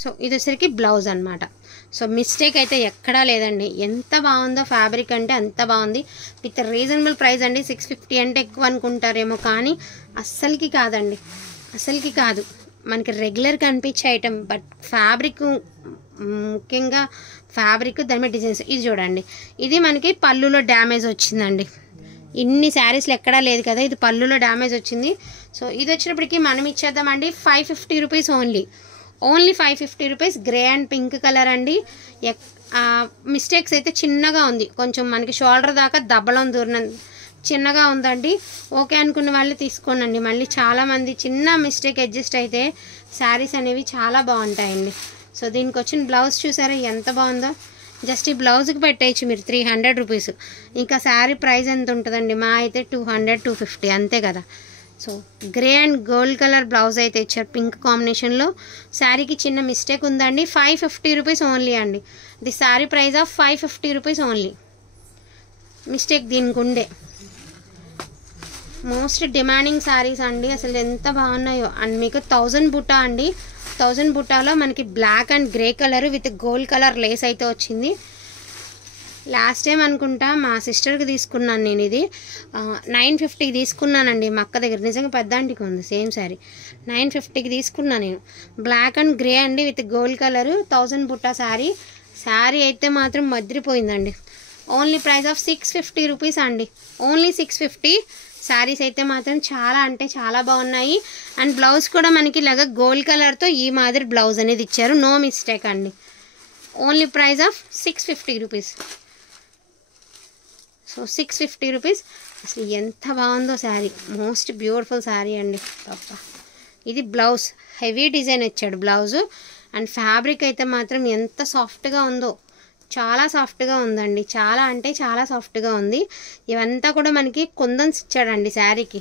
So ఇది వచ్చరికి blouse అనమాట. సో మిస్టేక్ అయితే ఎక్కడా లేదండి. ఎంత బాగుందో ఫ్యాబ్రిక్ అంటే అంత బాగుంది. విత్ రీజనబుల్ ప్రైస్ అండి. 650 అంటే ఎక్కువ అనుకుంటారేమో, కానీ అస్సలకి కాదండి, అసలుకి కాదు. మనకి రెగ్యులర్ కనిపించే ఐటమ్, బట్ ఫ్యాబ్రిక్ ముఖ్యంగా ఫ్యాబ్రిక్ దాని మీద డిజైన్స్. ఇది చూడండి, ఇది మనకి పళ్ళులో డ్యామేజ్ వచ్చిందండి. ఇన్ని శారీస్లు ఎక్కడా లేదు కదా, ఇది పళ్ళులో డ్యామేజ్ వచ్చింది. సో ఇది వచ్చినప్పటికీ మనం ఇచ్చేద్దామండి 550 rupees only. 550 rupees. Grey and pink colour అండి. మిస్టేక్స్ అయితే చిన్నగా ఉంది, కొంచెం మనకి షోల్డర్ దాకా దబ్బలం దూరం చిన్నగా ఉందండి. ఓకే అనుకున్న వాళ్ళు తీసుకోనండి. మళ్ళీ చాలామంది చిన్న మిస్టేక్ అడ్జస్ట్ అయితే శారీస్ అనేవి చాలా బాగుంటాయండి. సో దీనికి వచ్చిన బ్లౌజ్ చూసారా ఎంత బాగుందో. జస్ట్ ఈ బ్లౌజ్కి పెట్టేయచ్చు మీరు 300 రూపీస్. ఇంకా శారీ ప్రైస్ ఎంత ఉంటుందండి, మా అయితే 200 250 అంతే కదా. So grey and gold colour blouse అయితే ఇచ్చారు పింక్ కాంబినేషన్లో. శారీకి చిన్న మిస్టేక్ ఉందండి. 550 రూపీస్ ఓన్లీ అండి. The sari price of 550 rupees only. Mistake దీనికి ఉండే. మోస్ట్ డిమాండింగ్ శారీస్ అండి, అసలు ఎంత బాగున్నాయో. అండ్ మీకు 1000 బుట్ట అండి. 1000 బుట్టాలో మనకి black and grey colour with gold colour lace అయితే వచ్చింది. లాస్ట్ టైం అనుకుంటా మా సిస్టర్కి తీసుకున్నాను నేను. ఇది 950కి తీసుకున్నానండి మా అక్క దగ్గర. నిజంగా పెద్దాంటికి ఉంది సేమ్ శారీ. 950కి తీసుకున్నాను నేను. బ్లాక్ అండ్ గ్రే అండి విత్ గోల్డ్ కలర్ 1000 బుట్ట శారీ. శారీ అయితే మాత్రం మద్రిపోయిందండి. ఓన్లీ ప్రైస్ ఆఫ్ 650 రూపీస్ అండి. ఓన్లీ 650. శారీస్ అయితే మాత్రం చాలా అంటే చాలా బాగున్నాయి. అండ్ బ్లౌజ్ కూడా మనకి ఇలాగ గోల్డ్ కలర్తో ఈ మాదిరి బ్లౌజ్ అనేది ఇచ్చారు. నో మిస్టేక్ అండి. Only price of 650 rupees. So 650 rupees. అసలు ఎంత బాగుందో శారీ. మోస్ట్ బ్యూటిఫుల్ శారీ అండి. ఇది బ్లౌజ్ హెవీ డిజైన్ ఇచ్చాడు బ్లౌజు. అండ్ ఫ్యాబ్రిక్ అయితే మాత్రం ఎంత సాఫ్ట్గా ఉందో, చాలా సాఫ్ట్గా ఉందండి. చాలా అంటే చాలా సాఫ్ట్గా ఉంది. ఇవంతా కూడా మనకి కుందన్స్ ఇచ్చాడండి శారీకి.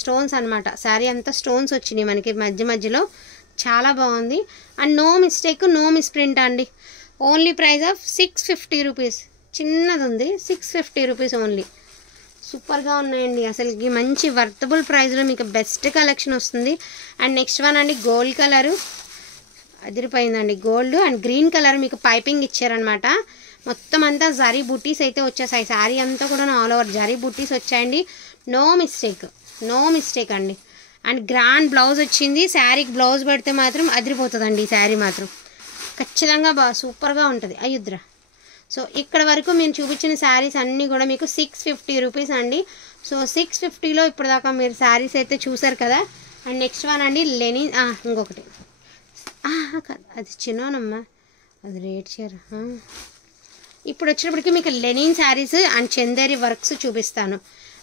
స్టోన్స్ అనమాట. శారీ అంతా స్టోన్స్ వచ్చినాయి మనకి మధ్య మధ్యలో. చాలా బాగుంది. And no mistake, no misprint అండి. Only price of 650 rupees. చిన్నది ఉంది, 650 రూపీస్ ఓన్లీ. సూపర్గా ఉన్నాయండి. అసలుకి మంచి వర్తబుల్ ప్రైస్లో మీకు బెస్ట్ కలెక్షన్ వస్తుంది. అండ్ నెక్స్ట్ వన్ అండి గోల్డ్ కలరు అదిరిపోయిందండి. గోల్డ్ అండ్ గ్రీన్ కలర్ మీకు పైపింగ్ ఇచ్చారనమాట. మొత్తం అంతా జరీ బుట్టీస్ అయితే వచ్చేసాయి. శారీ అంతా కూడా ఆల్ ఓవర్ జరీ బుట్టీస్ వచ్చాయండి. నో మిస్టేక్, నో మిస్టేక్ అండి. అండ్ గ్రాండ్ బ్లౌజ్ వచ్చింది. శారీకి బ్లౌజ్ పెడితే మాత్రం అదిరిపోతుందండి. ఈ శారీ మాత్రం ఖచ్చితంగా సూపర్గా ఉంటుంది. అయ్యుద్రా. సో ఇక్కడ వరకు మేము చూపించిన శారీస్ అన్నీ కూడా మీకు 650 రూపీస్ అండి. సో 650లో ఇప్పుడు దాకా మీరు శారీస్ అయితే చూసారు కదా. అండ్ నెక్స్ట్ వన్ అండి లెనిన్. ఇంకొకటి అది చిన్నోనమ్మా, అది రేట్ చేయరా. ఇప్పుడు వచ్చేటప్పటికి మీకు linen sarees and Chanderi works చూపిస్తాను.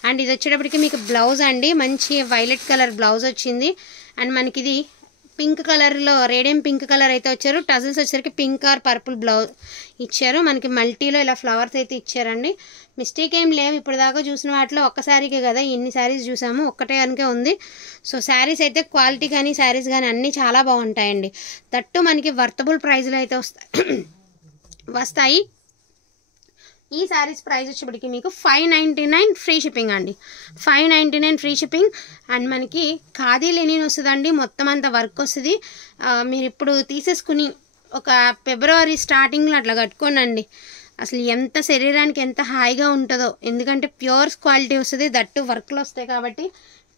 అండ్ ఇది వచ్చేటప్పటికి మీకు బ్లౌజ్ అండి. మంచి వైలెట్ కలర్ బ్లౌజ్ వచ్చింది. అండ్ మనకి ఇది పింక్ కలర్లో రేడియం పింక్ కలర్ అయితే వచ్చారు. టజిల్స్ వచ్చేసరికి పింక్ ఆర్ పర్పుల్ బ్లౌజ్ ఇచ్చారు. మనకి మల్టీలో ఇలా ఫ్లవర్స్ అయితే ఇచ్చారండి. మిస్టేక్ ఏం లేవు. ఇప్పుడు దాకా చూసిన వాటిలో ఒక్క శారీకే కదా ఇన్ని శారీస్ చూసాము, ఒక్కటే కనుక ఉంది. సో శారీస్ అయితే క్వాలిటీ కానీ శారీస్ కానీ అన్నీ చాలా బాగుంటాయండి. దట్టు మనకి వర్తబుల్ ప్రైస్లో అయితే వస్తాయి. ఈ శారీస్ ప్రైస్ వచ్చేప్పటికి మీకు 599 ఫ్రీ షిప్పింగ్ అండి. 599 ఫ్రీ షిప్పింగ్. అండ్ మనకి ఖాదీ లెనిన్ వస్తుందండి. మొత్తం అంతా వర్క్ వస్తుంది. మీరు ఇప్పుడు తీసేసుకుని ఒక ఫిబ్రవరి స్టార్టింగ్లో అట్లా కట్టుకోనండి. అసలు ఎంత శరీరానికి ఎంత హాయిగా ఉంటుందో. ఎందుకంటే ప్యూర్ క్వాలిటీ వస్తుంది, దట్టు వర్క్లు వస్తాయి కాబట్టి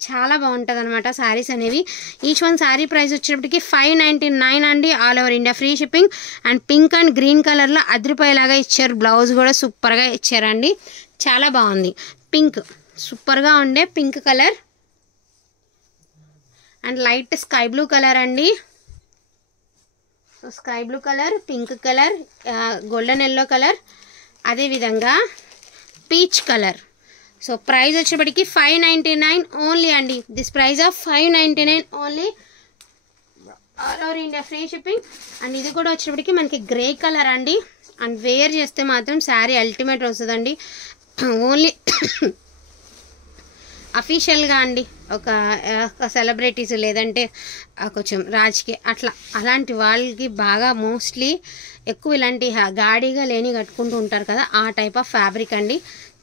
చాలా బాగుంటుంది అనమాట శారీస్ అనేవి. ఈచ్ వన్ శారీ ప్రైస్ వచ్చేటప్పటికి 599 అండి. All over India free shipping. And pink and green కలర్లో అదిరిపోయేలాగా ఇచ్చారు. బ్లౌజ్ కూడా సూపర్గా ఇచ్చారండి. చాలా బాగుంది. పింక్ సూపర్గా ఉండే pink colour and light sky blue colour అండి. Sky blue colour, pink colour, golden yellow colour, అదేవిధంగా పీచ్ కలర్. సో ప్రైస్ వచ్చేప్పటికి 599 ఓన్లీ అండి. This price of 599 only. All over India free shipping. అండ్ ఇది కూడా వచ్చేప్పటికి మనకి గ్రే కలర్ అండి. అండ్ వేర్ చేస్తే మాత్రం శారీ అల్టిమేట్ వస్తుందండి. ఓన్లీ అఫీషియల్గా అండి ఒక సెలబ్రిటీస్ లేదంటే కొంచెం రాజకీయ అలాంటి వాళ్ళకి బాగా మోస్ట్లీ ఎక్కువ ఇలాంటి గాడిగా లేని కట్టుకుంటూ ఉంటారు కదా, ఆ టైప్ ఆఫ్ ఫ్యాబ్రిక్ అండి.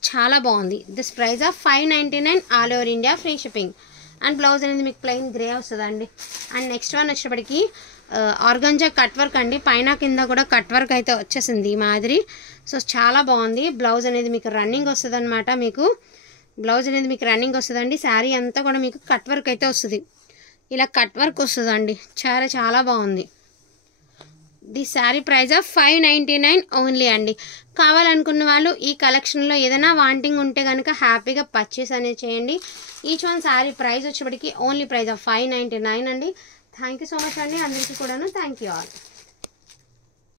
చాలా బాగుంది. This price of 599 all over India free shipping. And blouse అనేది మీకు ప్లెయిన్ గ్రే వస్తుందండి. అండ్ నెక్స్ట్ వన్ వచ్చేటప్పటికి ఆర్గంజా కట్ వర్క్ అండి, పైన కింద కూడా కట్ వర్క్ అయితే వచ్చేసింది ఈ మాదిరి. సో చాలా బాగుంది. బ్లౌజ్ అనేది మీకు రన్నింగ్ వస్తుంది అనమాట. మీకు బ్లౌజ్ అనేది మీకు రన్నింగ్ వస్తుందండి. శారీ అంతా కూడా మీకు కట్ వర్క్ అయితే వస్తుంది, ఇలా కట్ వర్క్ వస్తుందండి. చాలా చాలా బాగుంది. The sari price of 599 only అండి. కావాలనుకున్న వాళ్ళు ఈ కలెక్షన్లో ఏదైనా వాంటింగ్ ఉంటే కనుక హ్యాపీగా పర్చేస్ అనేది చేయండి. ఈచ్ వన్ శారీ ప్రైస్ వచ్చేప్పటికి ఓన్లీ ప్రైస్ ఆఫ్ 599 అండి. థ్యాంక్ యూ సో మచ్ అండి అందరికీ కూడాను. Thank you all.